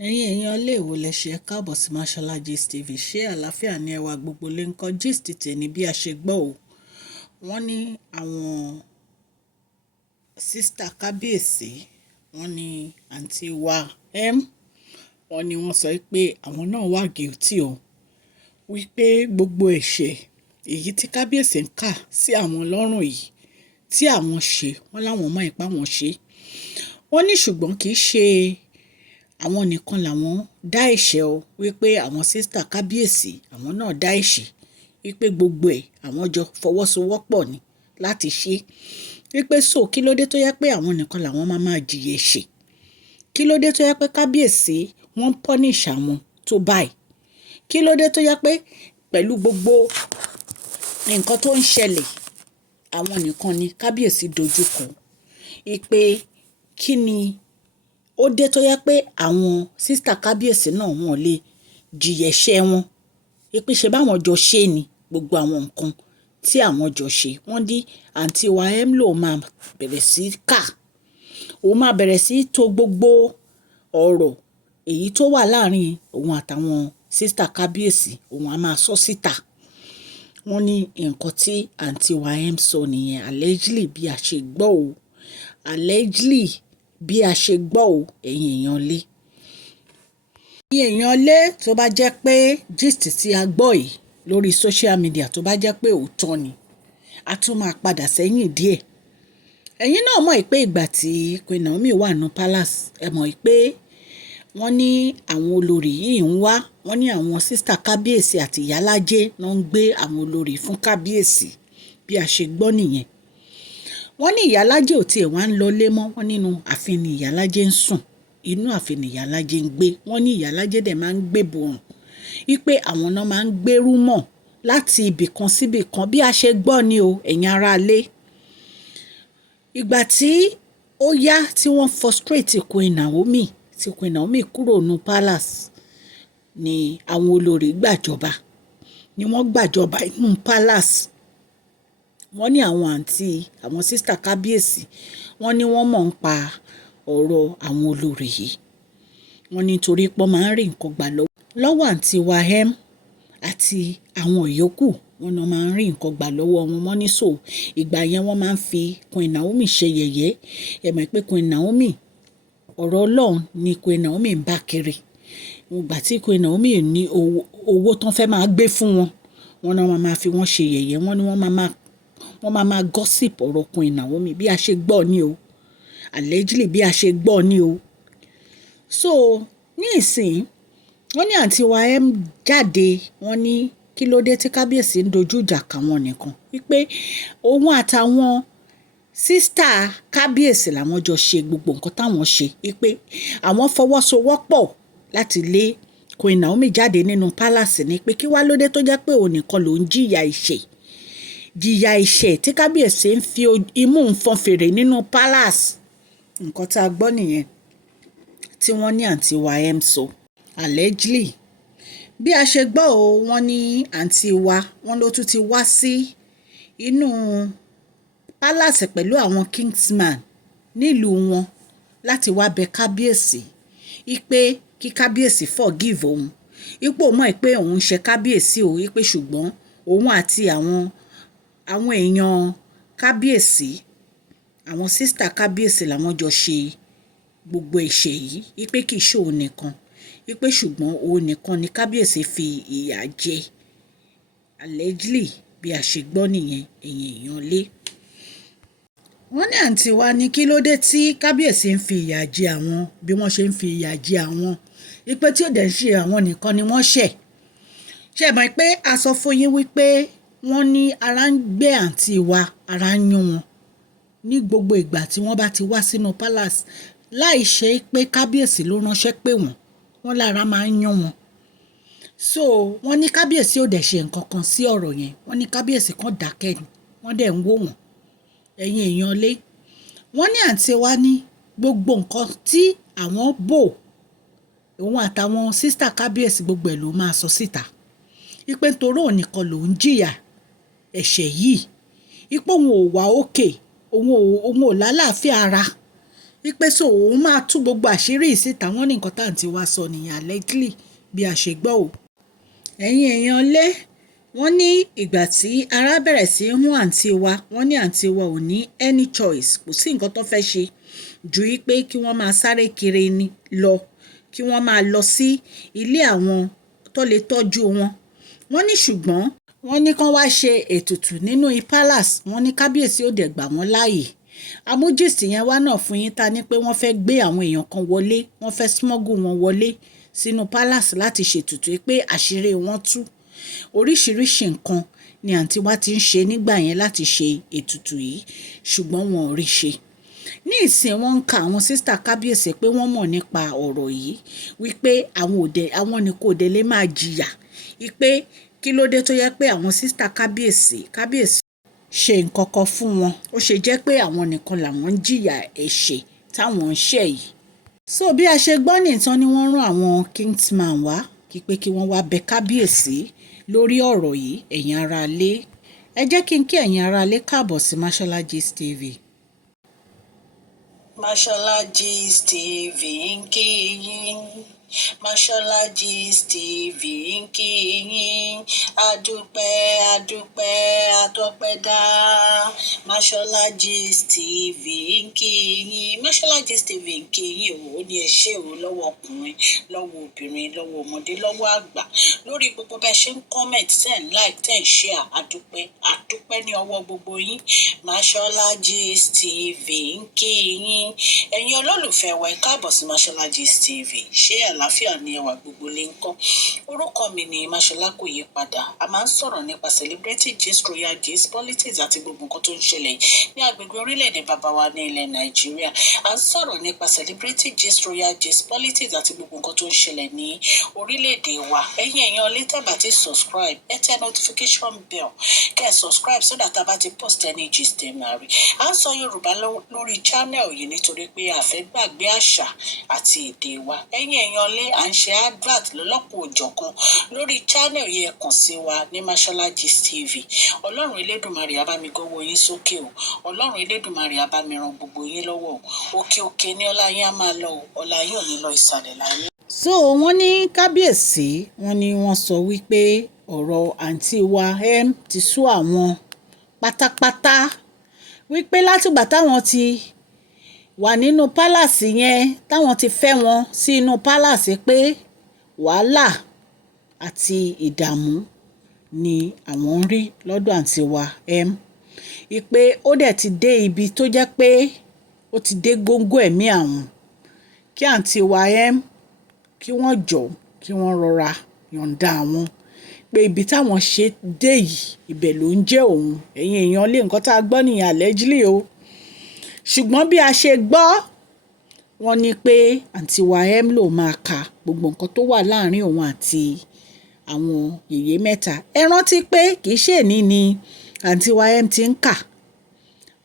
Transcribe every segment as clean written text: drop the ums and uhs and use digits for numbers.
Ẹ̀yin èèyàn ilé ìwò lẹ ṣe káàbọ̀ sí Mashola Gist TV. Ṣé àlàáfíà ni ẹwà gbogbo lè ń kọ́ gist tèmi bí a ṣe gbọ́ o. Wọ́n ní àwọn sísítà kábíyèsí, wọ́n ní àǹtí wa M, wọ́n ní wọ́n sọ pé àwọn náà wà guilty o, wípé gbogbo ẹ̀ṣẹ̀ èyí tí kábíyèsí ń kà sí àwọn lọ́rùn yìí tí àwọn ṣe, wọ́n láwọn mọ̀ ipá wọn ṣe. Wọ́n ní ṣùgbọ́n kì í ṣe àwọn nìkan làwọn dá ẹ̀ṣẹ̀ o, wípé àwọn sísítà kábíyèsí àwọn náà dá ẹ̀ṣẹ̀, wípé gbogbo ẹ̀ àwọn jọ fọwọ́sowọ́pọ̀ ni láti ṣe, wípé so kí ló dé tó yẹ pé àwọn nìkan làwọn máa jìyà ẹ̀ṣẹ̀, kí ló dé tó yẹ pé kábíyèsí wọ́n ń punish àwọn tó báyìí, kí ló dé tó yẹ pé pẹ̀lú gbogbo nǹkan tó ń ṣẹlẹ̀ àwọn nìkan ni kábíyèsí dojúkọ, wípé kí ni ó dé tó yẹ pé àwọn sísítà kábíyèsí náà wọn lè jìyà ẹ̀ṣẹ̀ wọn, wípé ṣe báwọn jọ ṣe ni gbogbo àwọn nǹkan tí àwọn jọ ṣe. Wọ́n ní àǹtí wa M ló máa bẹ̀rẹ̀ sí kà, òun máa bẹ̀rẹ̀ sí to gbogbo ọ̀rọ̀ èyí tó wà láàrin òun àtàwọn sísítà kábíyèsí, òun á máa sọ síta. Wọ́n ní nǹkan tí àǹtí wa M sọ nìyẹn, allegedly bí a ṣe gbọ́ o, allegedly bí a ṣe gbọ́ o, ẹ̀yin èèyàn lé. Ẹ̀yin èèyàn lé, tó bá jẹ́ pé gist tí a gbọ́ yìí lórí social media tó bá jẹ́ pé òótọ́ ni, a tún máa padà sẹ́yìn díẹ̀. Ẹ̀yin náà mọ̀ pé ìgbà tí Queen Naomi wà ní palace, ẹ mọ̀ pé wọ́n ní àwọn olórí yìí ń wá, wọ́n ní àwọn sísítà kábíyèsí àti ìyálájé náà ń gbé àwọn olórí fún kábíyèsí bí a ṣe gbọ́ nìyẹn. Wọ́n ní ìyálájé ò tiẹ̀ wá ń lọlé mọ́, wọ́n nínú ààfin ni ìyálájé ń sùn, inú ààfin ni ìyálájé ń gbé. Wọ́n ní ìyálájé dẹ̀ máa ń gbé borùn, wípé àwọn náà máa ń gbérú mọ̀ láti ibì kan síbì kan bí a ṣe gbọ́ ni o, ẹ̀yin aráalé. Ìgbà tí ó yá tí wọ́n frustrate Queen Naomi, tí Queen Naomi kúrò ní palace, ni àwọn olórí gbàjọba, ni wọ́n gbàjọba inú palace. Wọ́n ní àwọn àǹtí àwọn sísítà kábíyèsí, wọ́n ní wọ́n mọ̀ ń pa ọ̀rọ̀ àwọn olórí yìí. Wọ́n ní torí pé wọ́n máa ń rí nǹkan gbà lọ́wọ́ àǹtí wa M àti àwọn ìyókù, wọ́n náà máa ń rí nǹkan gbà lọ́wọ́ wọn. Wọ́n ní so ìgbà yẹn wọ́n máa ń fi Queen Naomi ṣe yẹ̀yẹ́. Ẹ mọ̀ pé Queen Naomi, ọ̀rọ̀ Ọlọ́run ni Queen Naomi ń bá kiri. Ìgbà tí Queen Naomi ní owó tán fẹ́ máa gbé fún wọn, wọ́n náà máa fi wọ́n ṣe yẹ̀yẹ́. Wọ́n ní wọ́n máa gossip ọ̀rọ̀ Queen Naomi bí a ṣe gbọ́ ni o, allegedly bí a ṣe gbọ́ ni o. So ní ìsìn wọ́n ní àǹtí wa M jáde, wọ́n ní kí ló dé tí kábíyèsí ń dojú ìjà kà wọ́n nìkan, wípé òun àtàwọn sísítà kábíyèsí làwọn jọ ṣe gbogbo nǹkan táwọn ṣe, wípé àwọn fọwọ́sowọ́pọ̀ láti lé Queen Naomi jáde nínú palace ni, pé kí wá ló dé tó jẹ́ pé òun nìkan ló ń jìyà ìṣẹ̀ tí kábíyèsí ń fi imú ń fọn fèrè nínú palace. Nǹkan tá a gbọ́ nìyẹn tí wọ́n ní àǹtí wa M sọ, allegedly bí a ṣe gbọ́ o. Wọ́n ní àǹtí wa, wọ́n ló tún ti wá sí inú palace pẹ̀lú àwọn kingsman nílùú wọn láti wá bẹ kábíyèsí, wípé kí kábíyèsí forgive òun, ipò mọ̀ pé òun ṣe kábíyèsí o, wípé ṣùgbọ́n òun àti àwọn èèyàn kábíyèsí, àwọn sísítà kábíyèsí làwọn jọ ṣe gbogbo ẹ̀ṣẹ̀ yìí, wípé kì í ṣe òun nìkan, wípé ṣùgbọ́n òun nìkan ni kábíyèsí fi ìyà jẹ, allegedly bí a ṣe gbọ́ nìyẹn, ẹ̀yin èèyàn lé. Wọ́n ní àǹtí wa ní kí ló dé tí kábíyèsí ń fi ìyà jẹ àwọn bí wọ́n ṣe ń fi ìyà jẹ àwọn, wípé tí ó dẹ̀ ń ṣe àwọn nìkan ni wọ́n ṣẹ̀. Ṣé ẹ mọ̀ pé a sọ fún yín wípé wọ́n ní ara ń gbé àǹtí wa, ara ń yún wọn ní gbogbo ìgbà tí wọ́n bá ti wá sínú palace, láì ṣe pé kábíyèsí ló ránṣẹ́ pé wọ́n lára máa ń yún wọn. So wọ́n ní kábíyèsí ò dẹ̀ ṣe nǹkan kan sí ọ̀rọ̀ yẹn, wọ́n ní kábíyèsí kan dákẹ́ ni, wọ́n dẹ̀ ń wò wọ́n, ẹ̀yin èèyàn lé. Wọ́n ní àǹtí wa ní gbogbo nǹkan tí àwọn bò, òun àtàwọn sísítà kábíyèsí gbogbo ẹ̀ ló máa sọ síta, wípé nítorí òun nìkan ló ń jìyà ẹ̀ṣẹ̀ yìí, ipò òun ò wá òkè, òun ò lálàáfíà ara, wípé so òun máa tú gbogbo àṣírí ìsíta. Wọ́n ní nǹkan tá àǹtí wa sọ nìyẹn allegedly bí a ṣe gbọ́ o. Ẹ̀yin èèyàn lé, wọ́n ní ìgbà tí ara bẹ̀rẹ̀ sí í hún àǹtí wa, wọ́n ní àǹtí wa ò ní any choice, kò sí nǹkan tó fẹ́ ṣe ju wípé kí wọ́n máa sáré kiri ni lọ, kí wọ́n máa lọ sí ilé àwọn tó lè tọ́jú wọn. Wọ́n ní ṣùgbọ́n wọ́n ní kán wá ṣe ètùtù nínú palace, wọ́n ní kábíyèsí ò dẹ̀ gbà wọ́n láàyè. Amújísì yẹn wá náà fún yín ta ní pé wọ́n fẹ́ gbé àwọn èèyàn kan wọlé, wọ́n fẹ́ smuggle wọn wọlé sínú palace láti ṣètùtù pé àṣírí wọn tú. Oríṣiríṣi nǹkan ni àǹtí wa ti ń ṣe nígbà yẹn láti ṣe ètùtù yìí, ṣùgbọ́n wọn ò rí ṣe. Ní ìsìn wọ́n ń ka àwọn sísítà kábíyèsí pé wọ́n mọ̀ nípa ọ̀rọ̀ yìí, wípé àwọn ni kò dé lè máa jìyà, wípé kí ló dé tó yẹ pé àwọn sísítà kábíyèsí ṣe nǹkan kan fún wọn, ó ṣe jẹ́ pé àwọn nìkan làwọn ń jìyà ẹ̀ṣẹ̀ táwọn ń ṣẹ̀ yìí. So bí a ṣe gbọ́ nìtàn ni wọ́n rán àwọn kingsman wá pé kí wọ́n wá bẹ kábíyèsí lórí ọ̀rọ̀ yìí. Ẹ̀yin ará ilé, ẹ jẹ́ kí n kí ẹ̀yin ará ilé káàbọ̀ sí Mashola Gist TV. Mashola Gist TV ń kí yín. Mashola Gist TV ń kí yín. Adúpẹ́ atọ́pẹ́dá. Mashola Gist TV ń kí yín. Mashola Gist TV ń kí yín o. Ó ní ẹ ṣé o, lọ́wọ́ ọkùnrin, lọ́wọ́ obìnrin, lọ́wọ́ ọmọdé, lọ́wọ́ àgbà, lórí gbogbo bẹ́ẹ̀ ṣe ń comment, tẹ̀ ń like, tẹ̀ ń share. Adúpẹ́ ní ọwọ́ gbogbo yín. Mashola Gist TV ń kí yín. Ẹ̀yin olólùfẹ́ wa, ẹ káàbọ̀ sí Mashola Gist TV. Ṣé àlàáfíà ni ẹwà gbogbo lè ń kọ́? Orúkọ mi ni Mashola, kò yí padà. A máa ń sọ̀rọ̀ nípa celebrity gist, royal gist, politics àti gbogbo nǹkan tó ń ṣẹlẹ̀ ní agbègbè orílẹ̀-èdè bàbá wa ní ilẹ̀ Nàìjíríà. A ń sọ̀rọ̀ nípa celebrity gist, royal gist, politics àti gbogbo nǹkan tó ń ṣẹlẹ̀ ní orílẹ̀-èdè wa. Ẹ̀yin èèyàn lè tẹ́bà tí subscribe, ẹ tẹ notification bell kẹ́ ẹ subscribe so that a bá ti post any gist ẹ máa rí. À ń sọ Yorùbá lórí channel yìí nítorí pé a fẹ́ gbàgbé àṣà àti èdè wa. Ẹ̀yin èèyàn lé, à ń ṣe advert lọ́lọ́kùn òjọ̀kan lórí channel yìí, ẹ kàn sí wa ní Mashola Gist TV. Ọlọ́run Elédùmarè á bá mi gbọ́wọ́ yín sókè o. Ọlọ́run Elédùmarè á bá mi ran gbogbo yín lọ́wọ́ o. Òkè òkè ni ọlá yín á máa lọ o. Ọlá yín ò ní lọ ìsàlẹ̀ láyé. So wọ́n ní kábíyèsí, wọ́n ní wọ́n sọ wípé ọ̀rọ̀ àǹtí wa ti sú àwọn pátápátá, wípé látìgbà táwọn ti wà nínú pálàsì yẹn, táwọn ti fẹ́ wọn sí inú pálàsì, pé wàhálà àti ìdààmú ni àwọn ń rí lọ́dọ̀ àǹtí wa ìpè ó dẹ̀ ti dé ibi tó jẹ́ pé ó ti dé góńgó ẹ̀mí àwọn. Kí àǹtí wa kí wọ́n jọ, kí wọ́n rọra yọ̀ǹda àwọn, pé ibi táwọn ṣe dé yìí ibẹ̀ ló ń jẹ́ òun. Ẹ̀yin èèyàn lé, nǹkan tá a gbọ́ nìyẹn allegedly o. Ṣùgbọ́n bí a ṣe gbọ́, wọ́n ní pé àǹtí wa ló máa ka gbogbo nǹkan tó wà láàrin òun àti àwọn yèyé mẹ́ta. Ẹ rántí pé kì í ṣe èní ni àǹtí wa ti ń kà.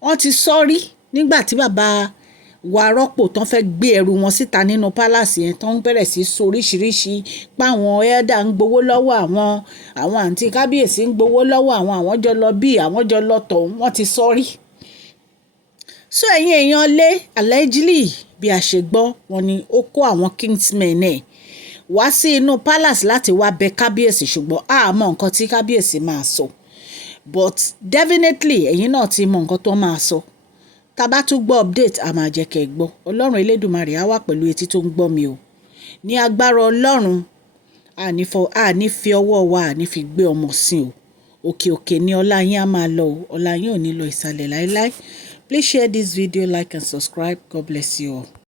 Wọ́n ti sọ́rí nígbà tí bàbá wa rọ́pò tán fẹ́ gbé ẹrù wọn síta nínú pálàsì yẹn, tán bẹ̀rẹ̀ sí sọ oríṣiríṣi pé àwọn elder ń gbowó lọ́wọ́ àwọn àǹtí kábíyèsí ń gbowó lọ́wọ́ àwọn jọ lọ bí, àwọn jọ lọ tọ̀hún. Wọ́n ti sọ́rí. So ẹ̀yin èèyàn lé, allegedly bí a ṣe gbọ́, wọ́n ní ó kó àwọn kingsmen wá sí inú palace láti wá bẹ kábíyèsí, ṣùgbọ́n a mọ nǹkan tí kábíyèsí máa sọ, but definitely ẹ̀yin náà ti mọ nǹkan tó máa sọ. Tá bá tún gbọ́ update, a máa jẹ́ kẹ́ ẹ gbọ́. Ọlọ́run Elédùmarè á wà pẹ̀lú etí tó ń gbọ́ mi o. Ní agbára Ọlọ́run, a ní fi ọwọ́ wa, a ní fi gbé ọmọ sí o. Òkè òkè ni ọlá yín á máa lọ o. Ọlá yín ò ní lọ ìsàlẹ̀ láéláé. Please share this video, like and subscribe. God bless you all.